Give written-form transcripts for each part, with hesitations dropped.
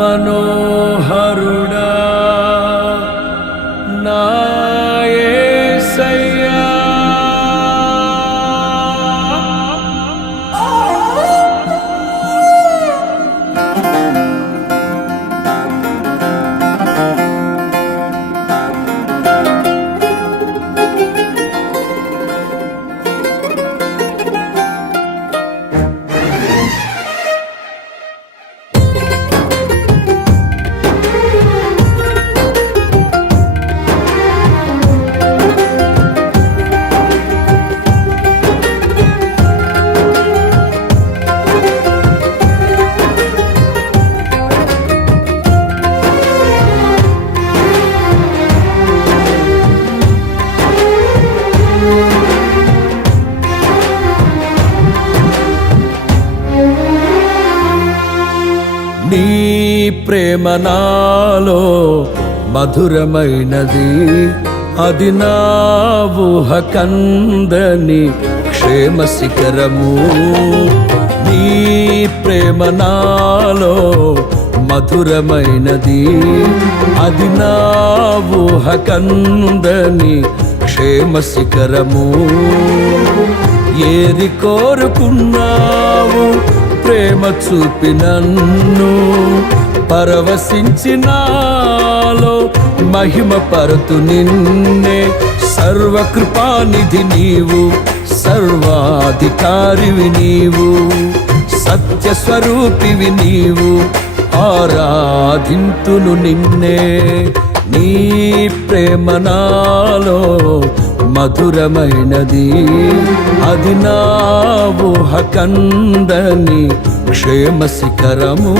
మనోహరుడా నా యేసయ్యా. నీ ప్రేమ నాలో మధురమైనది, అది నా ఊహ కందని క్షేమ శిఖరము. నీ ప్రేమ నాలో మధురమైనది, అది నా ఊహ కందని క్షేమ శిఖరము. ఏరి కోరుకున్నావు ప్రేమ చూపి నన్ను, పరవశించినాలో మహిమ పరుతు నిన్నే. సర్వకృపానిధి నీవు, సర్వాధికారివి నీవు, సత్యస్వరూపివి నీవు, ఆరాధింతును నిన్నే. నీ ప్రేమ నాలో మధురమైనది, అది నా ఊహ కందని క్షేమ శిఖరము.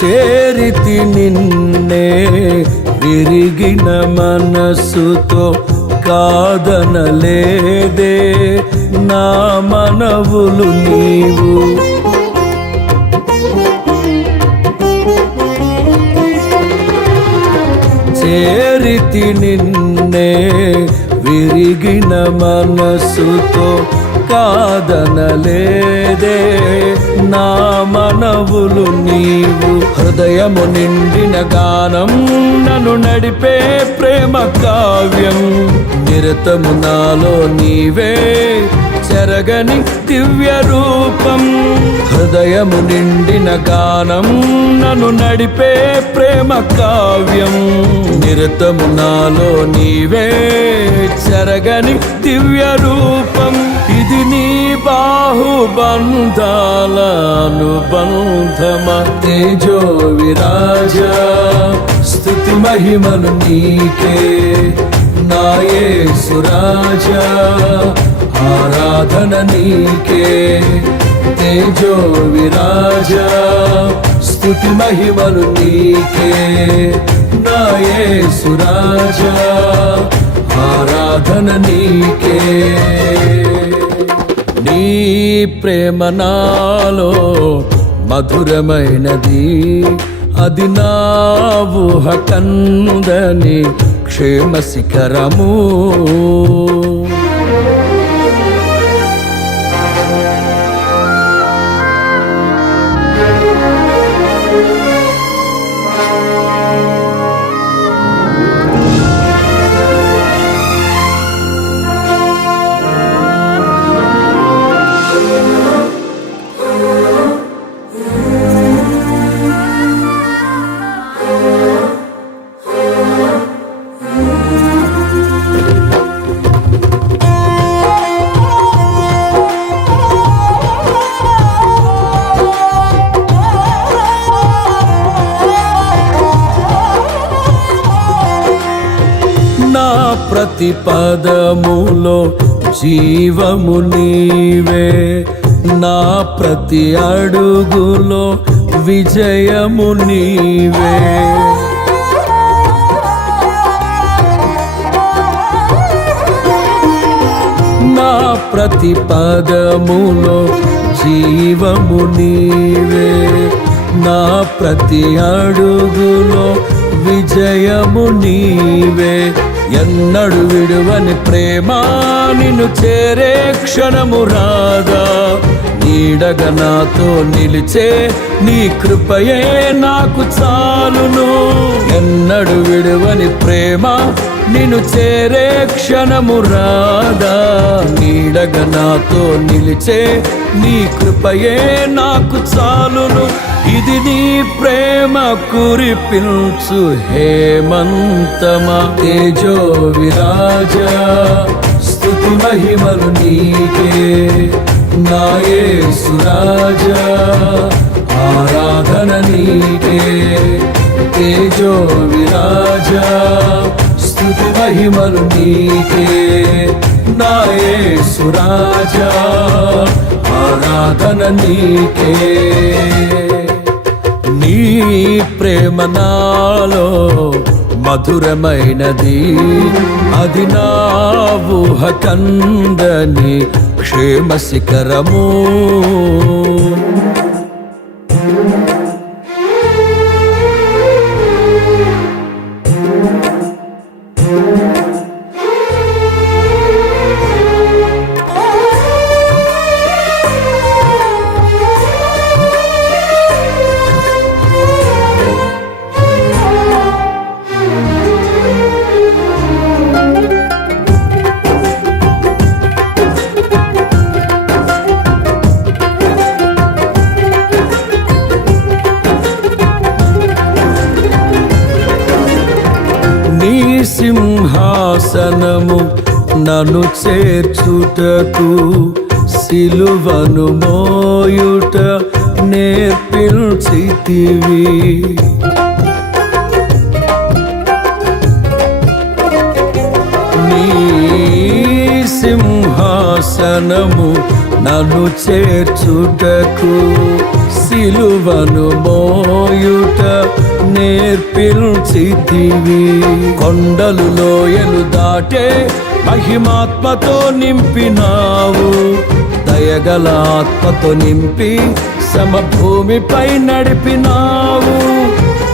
చేరితి నిన్నే విరిగిన మనసుతో, కాదనలేదే నా మనవులు నీవు. చేరితి నిన్నే విరిగిన మనసుతో, కాదనలేదే నా మనవులు నీవు. హృదయము నిండిన గానం నన్ను నడిపే ప్రేమ కావ్యం, నిరతము నాలో నీవే చెరగని దివ్య రూపం. హృదయము నిండిన గానం నన్ను నడిపే ప్రేమ కావ్యం, నిరతము నాలో నీవే చెరగని దివ్య రూపం. ఇది నీ బాహుబంధాల అనుబంధమా. తేజో విరాజా స్తుతి మహిమలు నీకే, నా యేసు రాజా ఆరాధన నీకే. తేజో విరాజా స్తుతి మహిమలు నీకే, నా యేసు రాజా ఆరాధన నీకే. నీ ప్రేమ నాలో మధురమైనది, అది నా ఊహ కందని క్షేమ శిఖరము. ప్రతి పదములో జీవము నీవే, నా ప్రతి అడుగులో విజయము నీవే. నా ప్రతి పదములో జీవము నీవే, నా ప్రతి అడుగులో విజయము నీవే. ఎన్నడు విడువని ప్రేమ నిన్ను చేరే క్షణము రాదా, నీడగా నాతో నిలిచే నీ కృపయే నాకు చాలును. ఎన్నడు విడువని ప్రేమ నిన్ను చేరే క్షణము రాదా, నీడగా నాతో నిలిచే నీ కృపయే నాకు చాలును. ఇది నీ ప్రేమ కురిపించు హేమంతమా, తేజో విరాజా స్తుతి మహిమలు నీకే. నా యేసు రాజా ఆరాధన నీకే, తేజో విరాజా స్తుతి మహిమలు నీకే. నా యేసు రాజా ఆరాధన నీకే. నీ ప్రేమ నాలో మధురమైనది, అది నా ఊహ కందని క్షేమ శిఖరము. నీ సింహాసనము నన్ను చేర్చుటకు, సిలువను మోయుట నేర్పించితివి. నీ సింహాసనము నన్ను చేర్చుటకు, సిలువను మోయుట నేర్పించితివి. కొండలు లోయలు దాటే మహిమాత్మతో నింపినావు, దయగల ఆత్మతో నింపి సమభూమిపై నడిపినావు.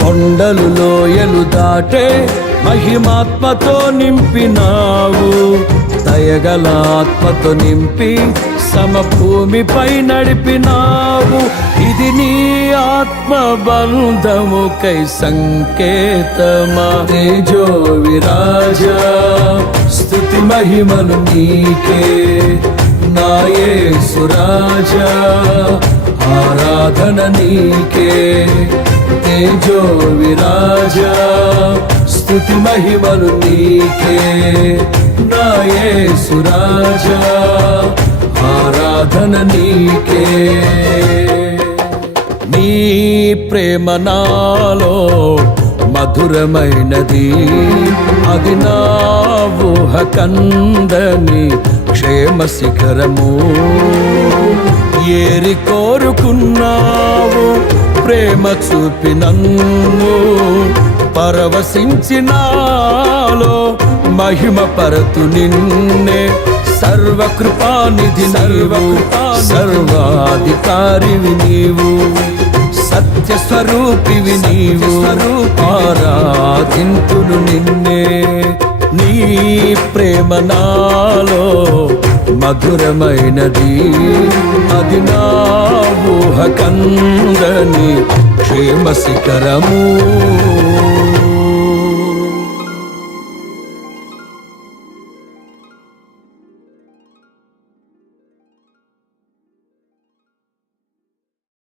కొండలు లోయలు దాటే మహిమాత్మతో నింపినావు, దయగల ఆత్మతో నింపి సమభూమిపై నడిపినావు. ఇది నీ ఆత్మ బంధముకై సంకేతమా, తేజో విరాజా స్తుతి మహిమలు నీకే. నా యేసు రాజా ఆరాధన నీకే, తేజో విరాజా స్తుతి మహిమలు నీకే. నా యేసు రాజా ఆరాధన నీకే. నీ ప్రేమ నాలో మధురమైనది, అది నా ఊహ కందని క్షేమ శిఖరము. ఏరి కోరుకున్నావు ప్రేమ చూపి నన్ను, పరవశించినాలో మహిమ పరతు నిన్నే. సర్వకృపానిధి నీవు, సర్వాధికారివి నీవు, సత్య స్వరూపివి నీవు, ఆరాధింతును నిన్నే. నీ ప్రేమ నాలో మధురమైనది, అది నా ఊహ కందని క్షేమ శిఖరము.